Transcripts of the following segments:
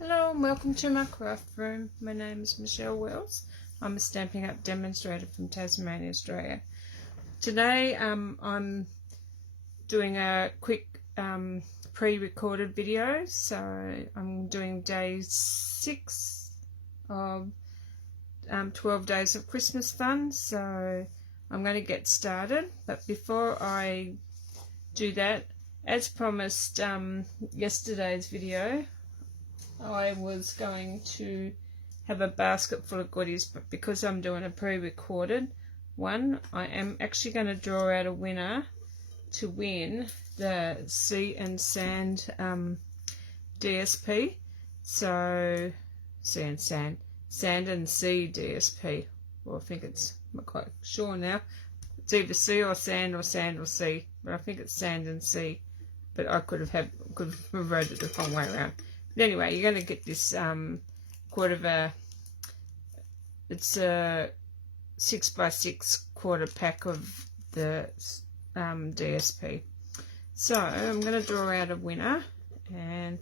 Hello and welcome to my craft room. My name is Michelle Wells. I'm a Stampin' Up demonstrator from Tasmania, Australia. Today I'm doing a quick pre-recorded video. So I'm doing day 6 of 12 days of Christmas fun. So I'm going to get started, but before I do that, as promised yesterday's video, I was going to have a basket full of goodies, but because I'm doing a pre-recorded one, I am actually going to draw out a winner to win the Sea and Sand DSP. So Sand and Sea DSP. Well, I think it's, I'm not quite sure now. It's either sea or sand or sea, but I think it's sand and sea. But I could have wrote it the wrong way around. But anyway, you're going to get this it's a 6x6 quarter pack of the DSP. So I'm going to draw out a winner, and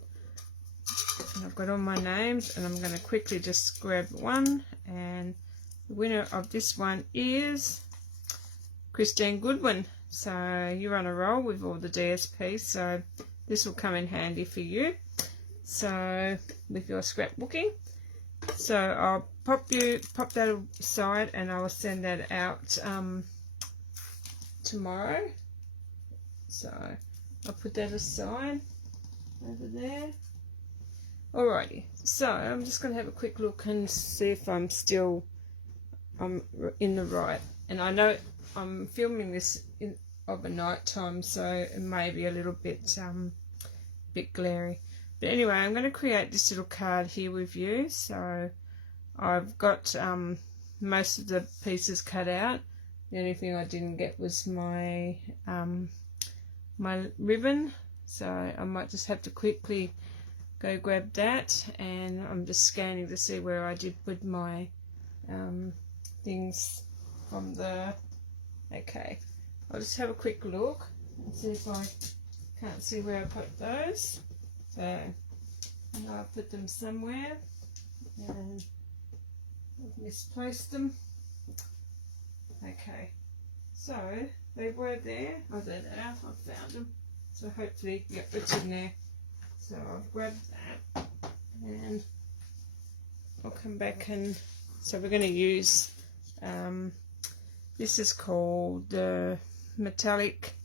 I've got all my names, and I'm going to quickly just grab one, and the winner of this one is Christine Goodwin. So you're on a roll with all the DSP, so this will come in handy for you. So with your scrapbooking, so I'll pop that aside, and I will send that out tomorrow. So I'll put that aside over there. Alrighty, so I'm just going to have a quick look and see if I'm in the right. And I know I'm filming this of a night time, so it may be a little bit glary. But anyway, I'm going to create this little card here with you. So I've got most of the pieces cut out. The only thing I didn't get was my my ribbon. So I might just have to quickly go grab that. And I'm just scanning to see where I did put my things from the... Okay, I'll just have a quick look and see if I can't see where I put those. So I'll put them somewhere, and I've misplaced them. Okay, so they were there. Oh, there they are. I found them. So hopefully, yep, it's in there. So I'll grab that, and I'll come back, and so we're going to use this is called the metallic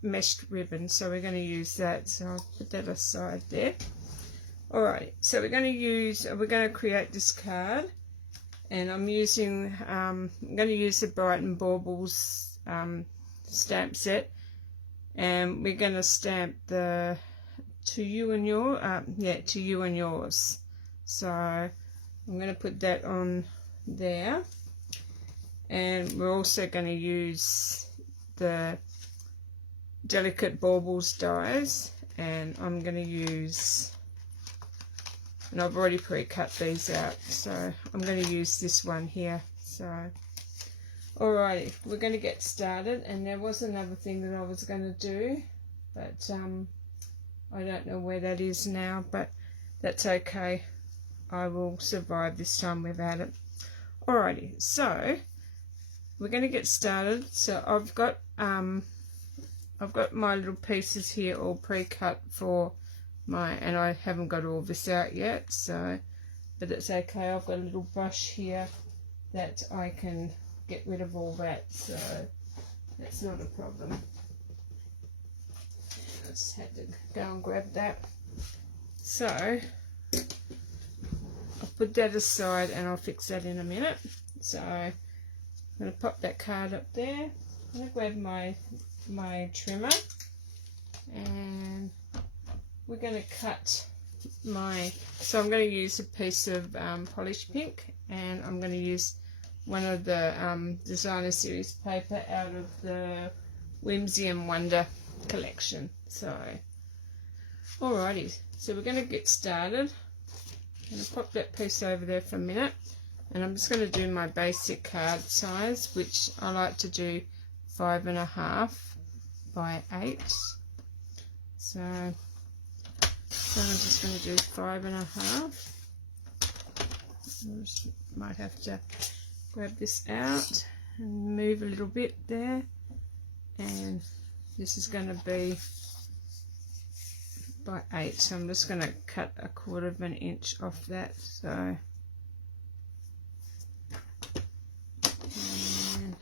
meshed ribbon, so we're going to use that. So I'll put that aside there. Alright, so we're going to create this card, and I'm going to use the Brighton Baubles stamp set, and we're going to stamp the to you and yours. So I'm going to put that on there, and we're also going to use the delicate Baubles dies, and I'm going to use, and I've already pre-cut these out, so I'm going to use this one here. So alrighty, we're going to get started. And there was another thing that I was going to do, but I don't know where that is now, but that's okay. I will survive this time without it. Alrighty, so we're going to get started. So I've got my little pieces here all pre-cut for my, and I haven't got all this out yet, so, but it's okay. I've got a little brush here that I can get rid of all that, so that's not a problem. I just had to go and grab that. So I'll put that aside, and I'll fix that in a minute. So I'm going to pop that card up there. I'm going to grab my trimmer, and we're going to cut so I'm going to use a piece of polished pink, and I'm going to use one of the designer series paper out of the Whimsy and Wonder collection. So alrighty, so we're going to get started. I'm going to pop that piece over there for a minute, and I'm just going to do my basic card size, which I like to do 5.5 by 8. So So I'm just going to do 5.5. Might have to grab this out and move a little bit there, and this is going to be by 8, so I'm just going to cut 1/4 inch off that. So and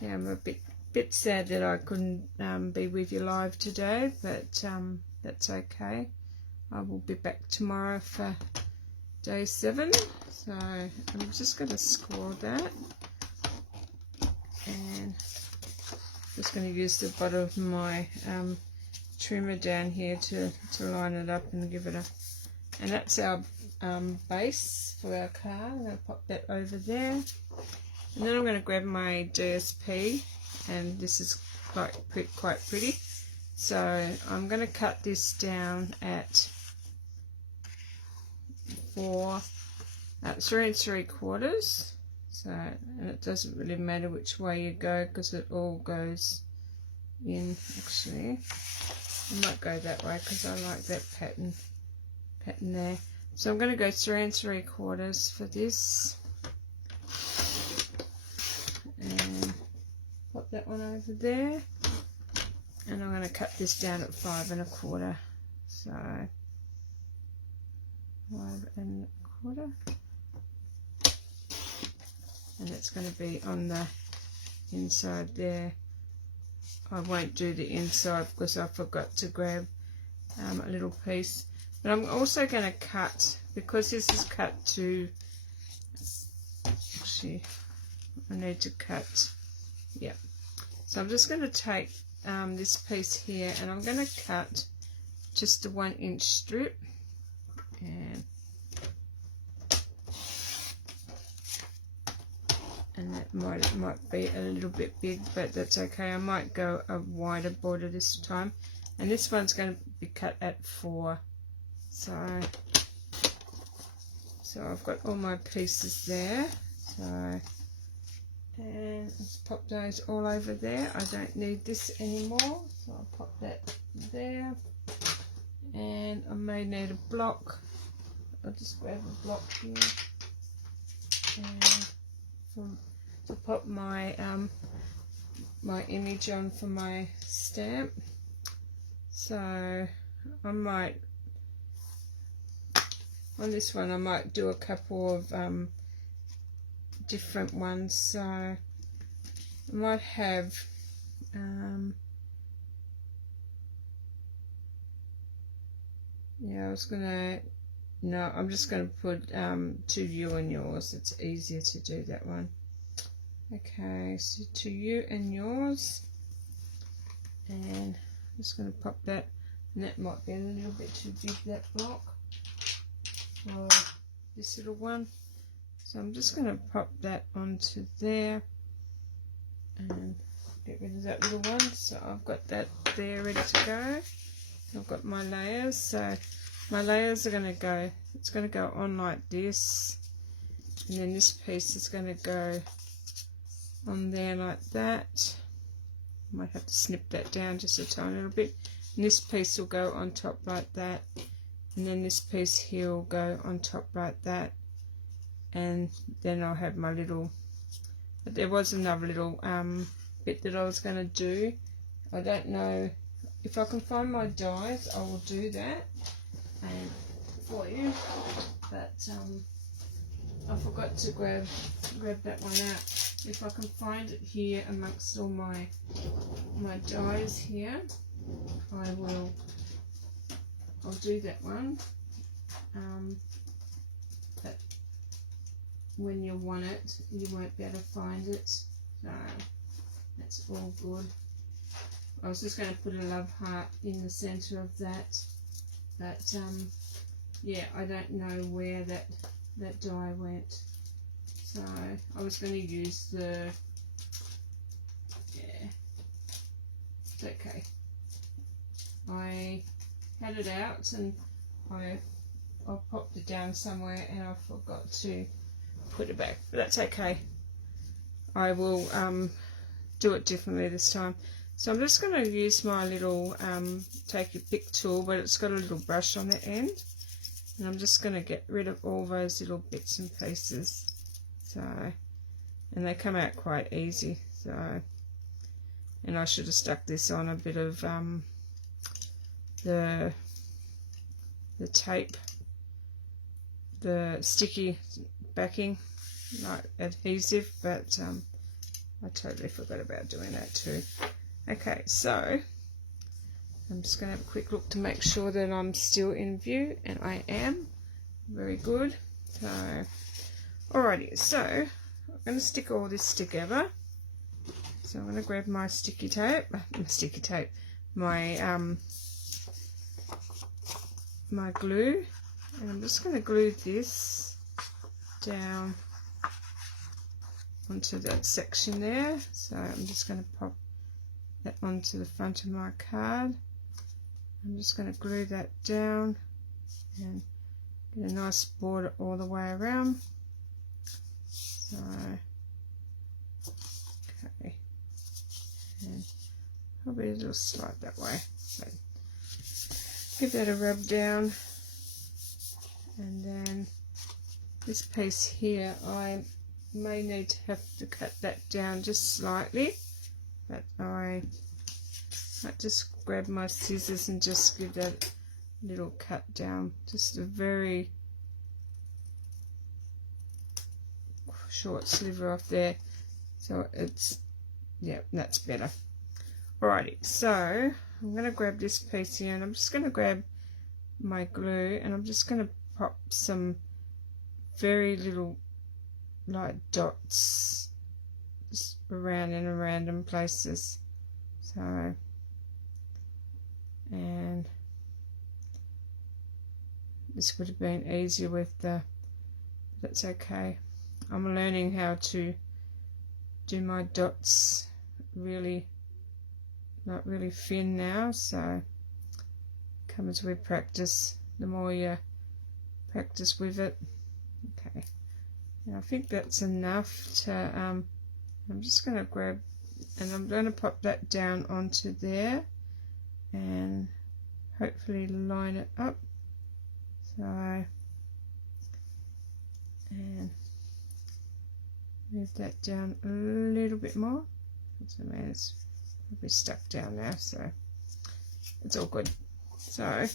yeah, I'm a bit sad that I couldn't be with you live today, but that's okay. I will be back tomorrow for day 7. So I'm just going to score that, and just going to use the bottom of my trimmer down here to line it up and give it a, and that's our base for our car. I'm going to pop that over there, and then I'm going to grab my DSP, and this is quite pretty. So I'm going to cut this down at 3 3/4. So, and it doesn't really matter which way you go because it all goes in. Actually, I might go that way because I like that pattern there. So I'm going to go 3 3/4 for this, and pop that one over there, and I'm going to cut this down at 5 1/4. So 5 1/4, and it's going to be on the inside there. I won't do the inside because I forgot to grab a little piece, but I'm also going to cut, because this is cut to, actually I need to cut, yeah, so I'm just going to take this piece here, and I'm going to cut just a 1 inch strip, and that might be a little bit big, but that's okay. I might go a wider border this time, and this one's going to be cut at 4. So I've got all my pieces there. So, and let's pop those all over there. I don't need this anymore, so I'll pop that there. And I may need a block. I'll just grab a block here, and to pop my my image on for my stamp. So I might, on this one I might do a couple of different ones. So I might have yeah, I'm just gonna put to you and yours. It's easier to do that one. Okay, so to you and yours, and I'm just going to pop that, and that might be a little bit too big, that block, for this little one. So I'm just going to pop that onto there and get rid of that little one. So I've got that there ready to go. I've got my layers, so my layers are going to go, it's going to go on like this, and then this piece is going to go on there like that. Might have to snip that down just a tiny little bit, and this piece will go on top like that, and then this piece here will go on top like that, and then I'll have my little, but there was another little bit that I was going to do. I don't know if I can find my dies, I will do that for you, but I forgot to grab that one out. If I can find it here amongst all my dies here, I'll do that one. But when you want it, you won't be able to find it. So that's all good. I was just going to put a love heart in the center of that, but yeah, I don't know where that die went. So I was going to use the, yeah, it's okay. I had it out and I popped it down somewhere and I forgot to put it back, but that's okay. I will do it differently this time. So I'm just going to use my little take your pick tool, but it's got a little brush on the end, and I'm just going to get rid of all those little bits and pieces. So, and they come out quite easy. So, and I should have stuck this on a bit of the tape, the sticky backing, like adhesive, but I totally forgot about doing that too. Okay, so I'm just going to have a quick look to make sure that I'm still in view, and I am. Very good. So, alrighty, so I'm going to stick all this together. So I'm going to grab my my glue, and I'm just going to glue this down onto that section there. So I'm just going to pop that onto the front of my card. I'm just going to glue that down and get a nice border all the way around. So, okay, and probably a little slide that way. So give that a rub down, and then this piece here, I may need to have to cut that down just slightly, but I might just grab my scissors and just give that little cut down, just a very short sliver off there, so it's, yeah, that's better. Alrighty, so I'm going to grab this piece here, and I'm just going to grab my glue, and I'm just going to pop some very little light dots just around in random places. So, and this would have been easier with the, that's okay. I'm learning how to do my dots really, not really thin now, so come as we practice, the more you practice with it. Okay, now I think that's enough to, I'm just going to grab, and I'm going to pop that down onto there and hopefully line it up. So, and move that down a little bit more. So, man, it's probably stuck down now, so it's all good. So,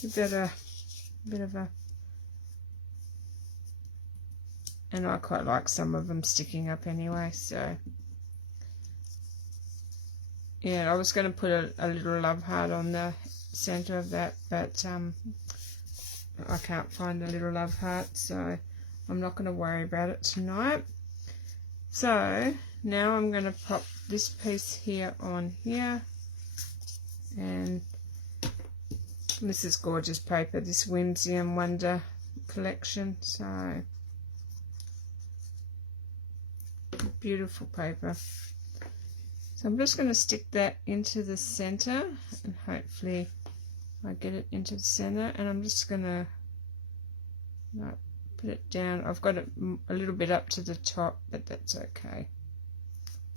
give that a bit of a, and I quite like some of them sticking up anyway, so yeah, I was going to put a little love heart on the center of that, but I can't find the little love heart, so I'm not going to worry about it tonight. So now I'm going to pop this piece here on here, and this is gorgeous paper, this Whimsy and Wonder collection, so beautiful paper. So I'm just going to stick that into the center, and hopefully I get it into the center, and I'm just going to put it down. I've got it a little bit up to the top, but that's okay.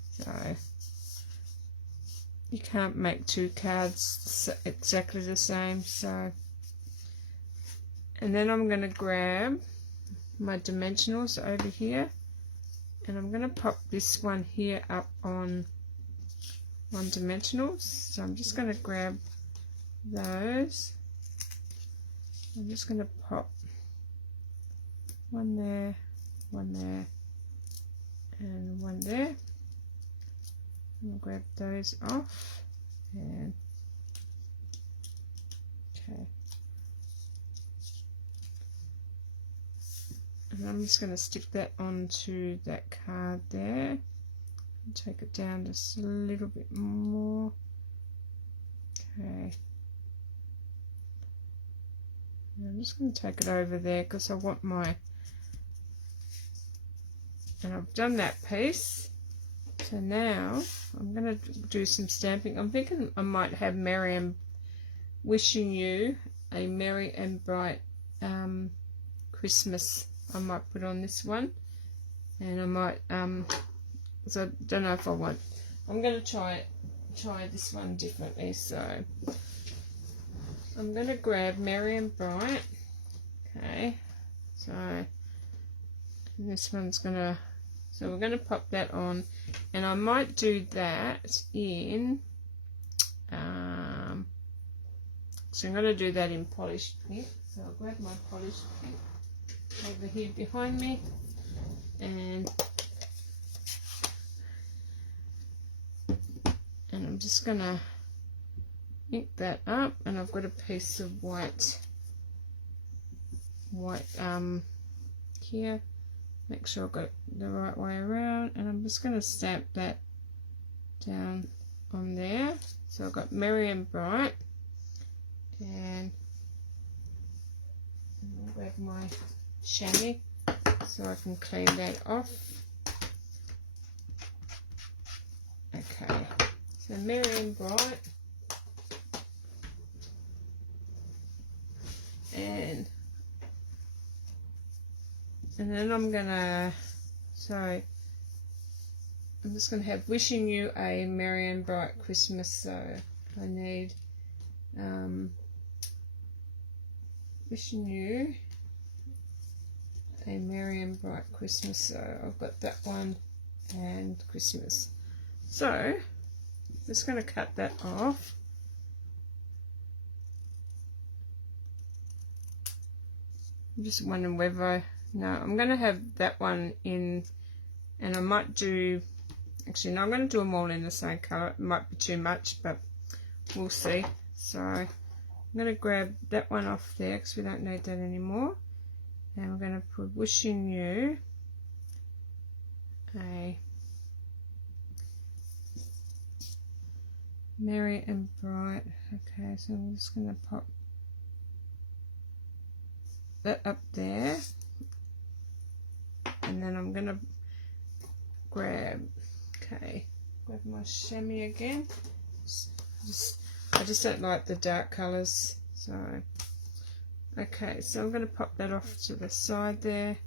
So you can't make two cards exactly the same. So, and then I'm going to grab my dimensionals over here, and I'm going to pop this one here up on one dimensionals. So I'm just going to grab those. I'm just going to pop one there, and one there. I'll grab those off, and okay, and I'm just going to stick that onto that card there and take it down just a little bit more. Okay, and I'm just going to take it over there because I want my, and I've done that piece. So now I'm going to do some stamping. I'm thinking I might have Miriam wishing you a merry and bright Christmas. I might put on this one, and I might so I don't know if I want, I'm going to try it try this one differently. So I'm going to grab Merry and Bright. Okay, so this one's going to, so we're going to pop that on, and I might do that in, so I'm going to do that in polished pink. So I'll grab my polished pink over here behind me, and I'm just going to ink that up, and I've got a piece of white here. Make sure I've got it the right way around, and I'm just going to stamp that down on there. So I've got Merry and Bright, and I'll grab my chamois so I can clean that off. Okay, so Merry and Bright, and then I'm gonna, I'm just gonna have wishing you a merry and bright Christmas. So I need wishing you a merry and bright Christmas. So I've got that one and Christmas. So I'm just gonna cut that off. I'm just wondering whether no, I'm going to have that one in, and I might do, actually no, I'm going to do them all in the same colour. It might be too much, but we'll see. So I'm going to grab that one off there because we don't need that anymore, and we're going to put wishing you a merry and bright. Okay, so I'm just going to pop that up there. And then I'm going to grab my chamois again. I just don't like the dark colours. So, okay, so I'm going to pop that off to the side there.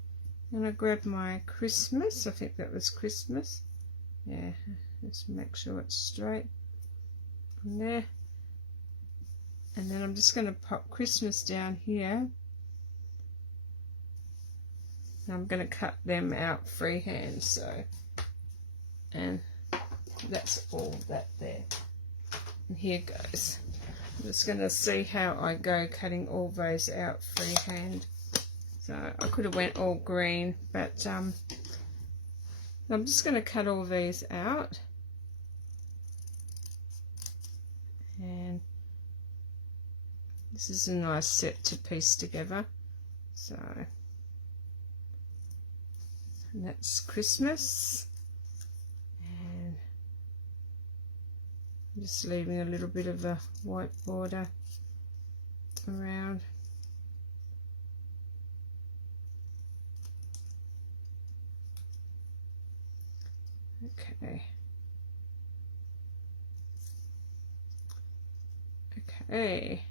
And I grab my Christmas. I think that was Christmas. Yeah, just make sure it's straight on there. And then I'm just going to pop Christmas down here. I'm going to cut them out freehand, so, and that's all that there. And here goes. I'm just going to see how I go cutting all those out freehand. So I could have went all green, but I'm just going to cut all these out. And this is a nice set to piece together. So. And that's Christmas, and I'm just leaving a little bit of a white border around. Okay. Okay.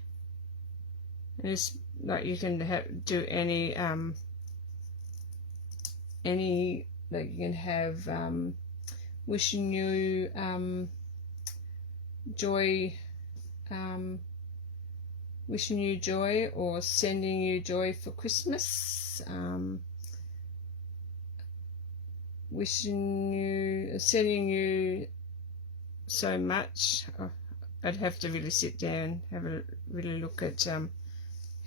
And it's like you can do any like you can have wishing you joy, wishing you joy, or sending you joy for Christmas, sending you so much. I'd have to really sit down, have a really look at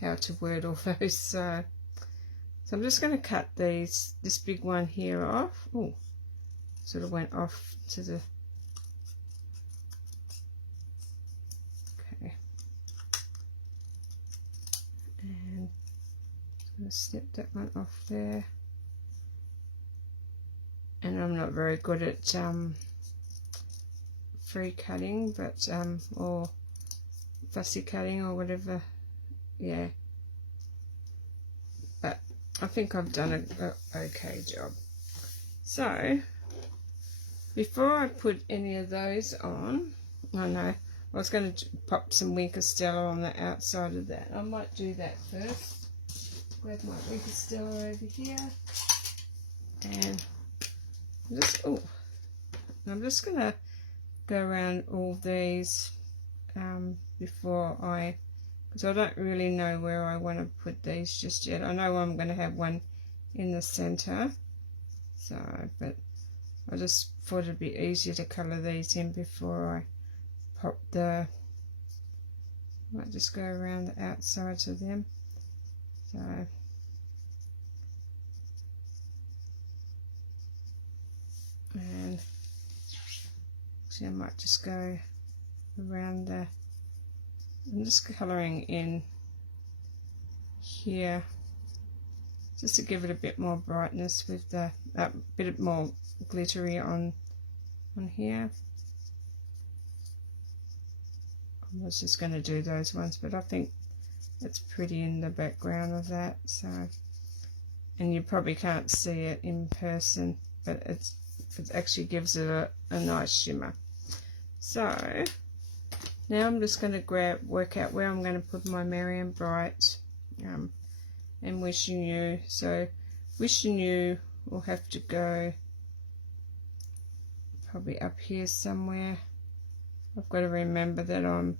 how to word all those. So I'm just going to cut this big one here off. Oh, sort of went off to the, okay. And I'm going to snip that one off there. And I'm not very good at free cutting, but or fussy cutting or whatever. Yeah. But I think I've done an okay job. So, before I put any of those on, I was going to pop some Winker Stella on the outside of that. I might do that first. Grab my Winker Stella over here. And I'm just going to go around all these before because I don't really know where I want to put these just yet. I know I'm going to have one in the center, so but I just thought it'd be easier to colour these in before I pop the, I might just go around the outsides of them. So and actually I might just go around the, I'm just colouring in here just to give it a bit more brightness with the bit more glittery on here. I was just going to do those ones, but I think it's pretty in the background of that. So, and you probably can't see it in person, but it actually gives it a nice shimmer. So now I'm just going to work out where I'm going to put my Merry and Bright and Wishing You. So Wishing You will have to go probably up here somewhere. I've got to remember that I'm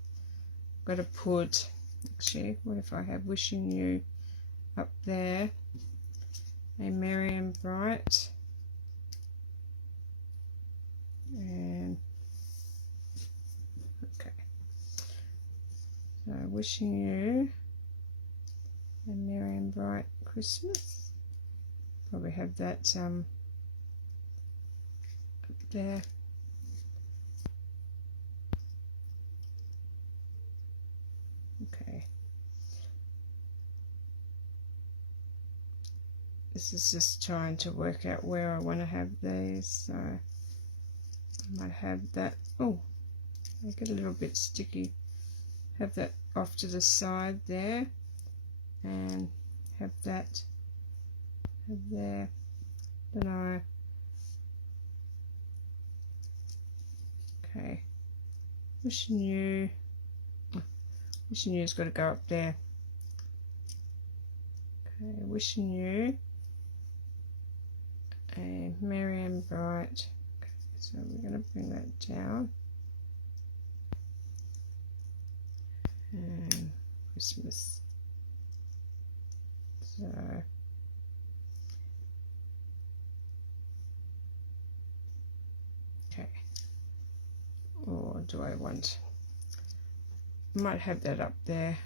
got to put, actually, what if I have Wishing You up there, a Merry and Bright, and okay, so Wishing You a Merry and Bright Christmas. Probably have that up there. Okay. This is just trying to work out where I want to have these. So I might have that. Oh, I get a little bit sticky. Have that off to the side there, and have that there. Don't know. Okay. Wishing You's got to go up there. Okay, Wishing You a Merry and Bright. Okay, so we're going to bring that down. And Christmas. So okay. Or do I want? I might have that up there.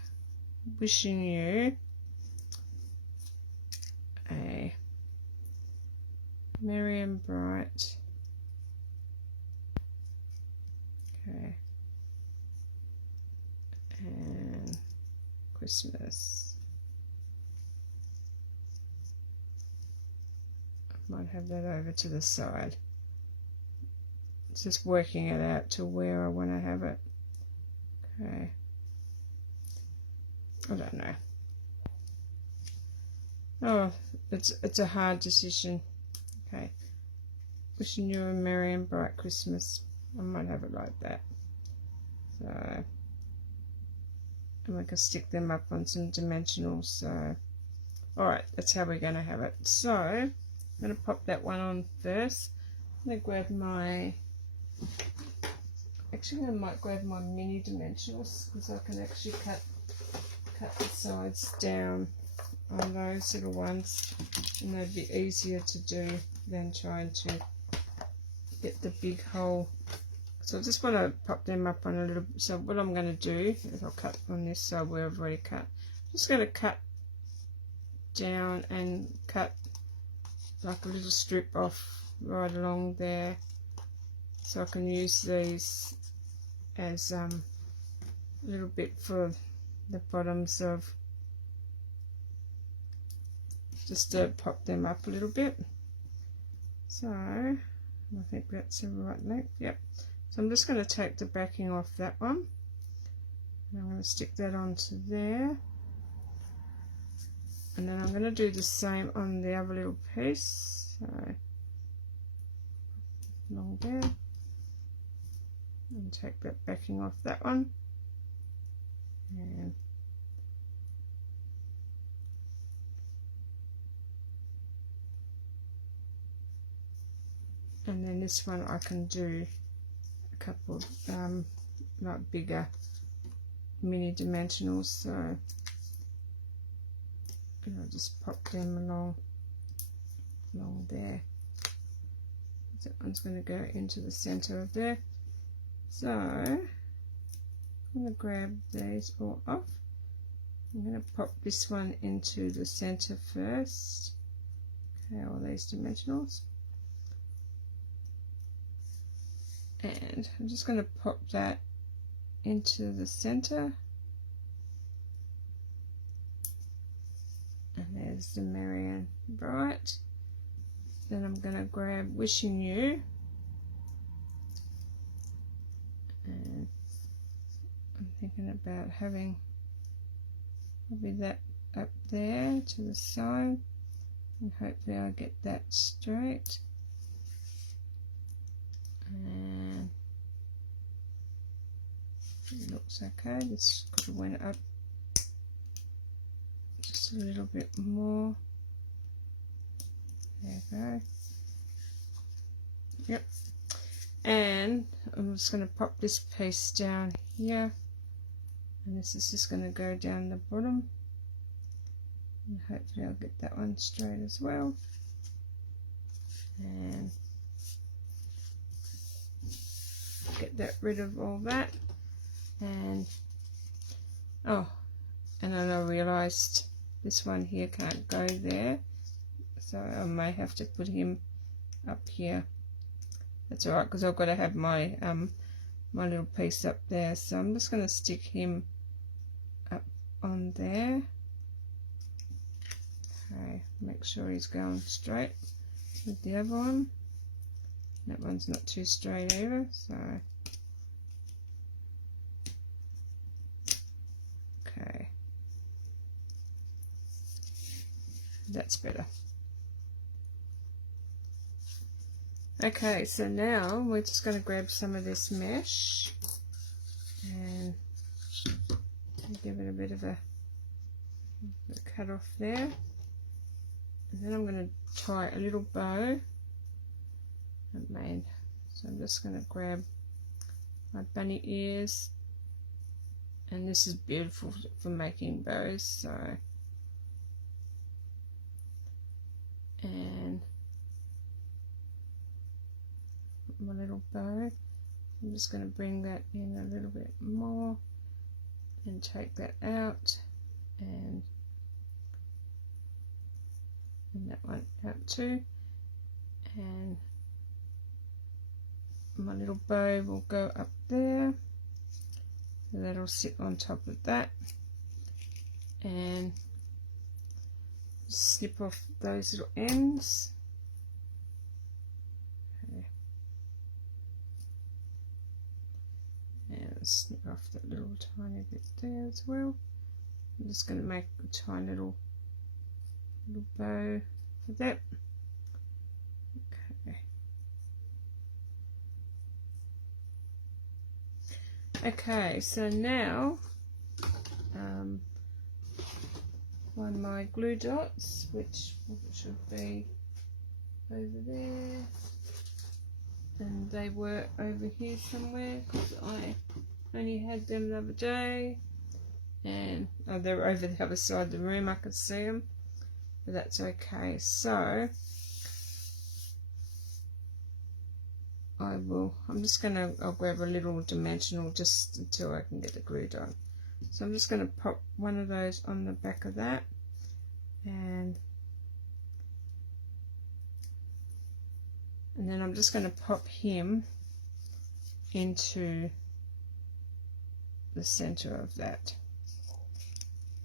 Wishing You a Merry and Bright. Okay. And Christmas. I might have that over to the side. Just working it out to where I want to have it. Okay. I don't know. Oh, it's a hard decision. Okay. Wishing You a Merry and Bright Christmas. I might have it like that. So, and I can stick them up on some dimensionals. So, alright, that's how we're going to have it. So, I'm going to pop that one on first. I'm going to grab my, actually I might grab my mini dimensionals because I can actually cut the sides down on those little ones, and they'd be easier to do than trying to get the big hole. So I just want to pop them up on a little. So what I'm going to do is I'll cut on this side where I've already cut. I'm just going to cut down and cut like a little strip off right along there, so I can use these as a little bit for the bottoms of, just to pop them up a little bit. So I think that's the right length. Yep. So I'm just going to take the backing off that one, and I'm going to stick that onto there, and then I'm going to do the same on the other little piece. So along there, and take that backing off that one, and then this one I can couple of like bigger mini dimensionals, so I'll just pop them along there. That one's going to go into the center of there. So I'm going to grab these all off. I'm going to pop this one into the center first. Okay, all these dimensionals. And I'm just going to pop that into the center. And there's the Marianne Bright. Then I'm going to grab Wishing You. And I'm thinking about having probably that up there to the side. And hopefully I'll get that straight. And it looks okay. This could have went up just a little bit more. There we go. Yep. And I'm just going to pop this piece down here. And this is just going to go down the bottom. And hopefully I'll get that one straight as well. And get that rid of all that. And oh, and then I realised this one here can't go there, so I may have to put him up here. That's alright, because I've got to have my my little piece up there, so I'm just going to stick him up on there. Okay, make sure he's going straight with the other one. That one's not too straight either, so okay, that's better. Okay, so now we're just going to grab some of this mesh and give it a bit of a cut off there, and then I'm going to tie a little bow I've made. So I'm just going to grab my bunny ears, and this is beautiful for making bows. So, and my little bow, I'm just going to bring that in a little bit more and take that out, and that one out too, and my little bow will go up there, so that'll sit on top of that, and snip off those little ends. Okay. And snip off that little tiny bit there as well. I'm just going to make a tiny little bow for that. Okay, so now find my glue dots, which should be over there, and they were over here somewhere because I only had them the other day, and they're over the other side of the room. I could see them, but that's okay. So I'll grab a little dimensional just until I can get the glue done. So I'm just going to pop one of those on the back of that, and then I'm just going to pop him into the center of that,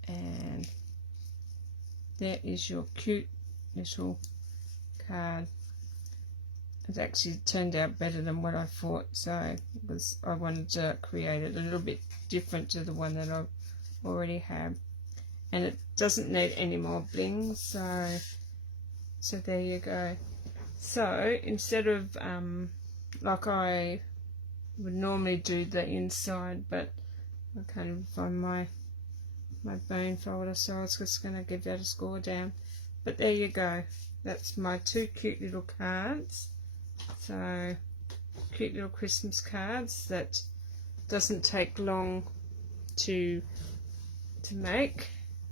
and there is your cute little card. It actually turned out better than what I thought, so because I wanted to create it a little bit different to the one that I already have, and it doesn't need any more bling, so there you go. So instead of like I would normally do the inside, but I can't even find my bone folder, so I was just going to give that a score down. But there you go, that's my two cute little cards. So cute little Christmas cards that doesn't take long to make.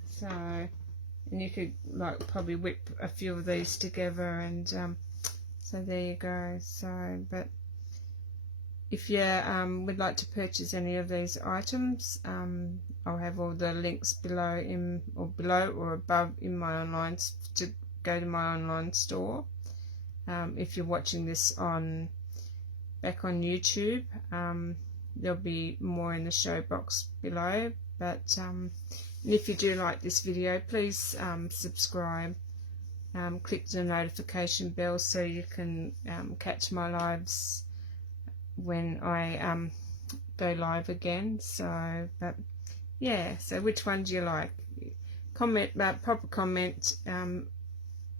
So, and you could like probably whip a few of these together, and so there you go. So, but if you would like to purchase any of these items, I'll have all the links below or above in my online to go to my online store. If you're watching this back on YouTube, there'll be more in the show box below. But and if you do like this video, please subscribe. Click the notification bell so you can catch my lives when I go live again. So, but yeah, so which one do you like? Comment, proper comment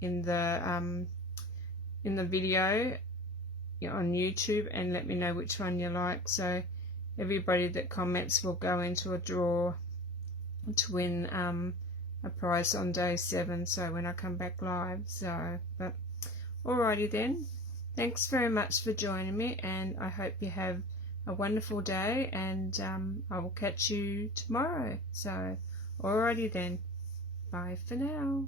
in the video on YouTube, and let me know which one you like. So everybody that comments will go into a draw to win a prize on day 7, so when I come back live. So, but alrighty then, thanks very much for joining me, and I hope you have a wonderful day, and I will catch you tomorrow. So alrighty then, bye for now.